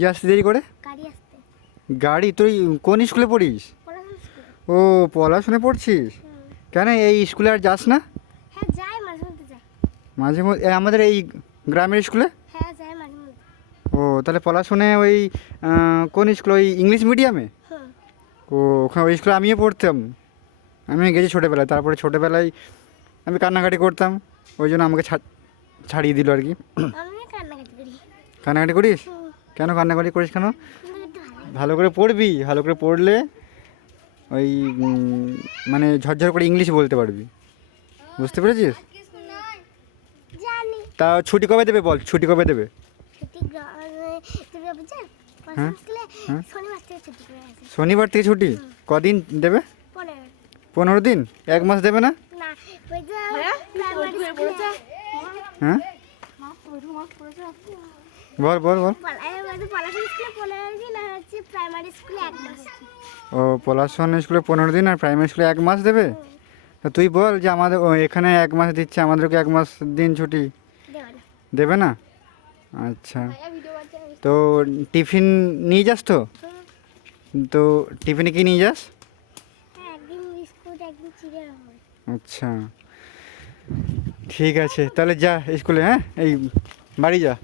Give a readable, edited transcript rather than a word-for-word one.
কি আসতে দেরি করে? গাড়ি আসতে। গাড়ি? তুই কোন স্কুলে পড়িস? পড়াশোনা স্কুলে। ও, পড়াশোনা পড়ছিস? কেন এই স্কুলে আর যাস না? হ্যাঁ যাই, মাঝে মধ্যে যাই। মাঝে মধ্যে আমাদের এই গ্রামের স্কুলে? হ্যাঁ যাই মাঝে মধ্যে। ও, তাহলে পড়াশোনা ওই কোন স্কুল, ওই ইংলিশ মিডিয়ামে? হুম। ও, ওখানে ওই স্কুলে আমিও পড়তাম। আমি গেছি ছোটোবেলায়, তারপরে ছোটোবেলায় আমি কান্নাকাটি করতাম, ওই জন্য আমাকে ছাড়িয়ে দিল আর কি। আমি কান্নাকাটি করি। কান্নাকাটি করিস? হুম। কেন কান্নাকাটি করিস কেন? কিন্তু একটু ভালো লাগে। ভালো করে পড়বি, ভালো করে পড়লে ওই মানে ঝরঝর করে ইংলিশ বলতে পারবি, বুঝতে পেরেছিস? জানি। তা ছুটি কবে দেবে বল, ছুটি কবে দেবে? ছুটি দুর্গা পূজা হ্যাঁ, পড়াশোনা স্কুলে হ্যাঁ। শনিবার থেকে ছুটি করে আছে। শনিবার থেকে ছুটি? কদিন দেবে? 15। 15 দিন? 1 মাস দেবে না? না, ওই যে প্রাইমারি স্কুলে হ্যাঁ, বল বল বল। পড়াশোনা স্কুলে 15 দিন আর হচ্ছে প্রাইমারি স্কুলে 1 মাস। ও, পলাশন স্কুলে 15 দিন আর প্রাইমারি স্কুলে 1 মাস দেবে? তা তুই বল যে আমাদের এখানে 1 মাস দিচ্ছে, আমাদেরকে 1 মাস দিন ছুটি দেবে না। দেবে না? আচ্ছা, তো টিফিন নিয়ে যাস তো? তো টিফিনে কি নিয়ে যাস? হ্যাঁ, একদিন বিস্কুট একদিন চিড়ে হবে। আচ্ছা, ঠিক আছে, তাহলে যা স্কুলে, হ্যাঁ এই বাড়ি যা।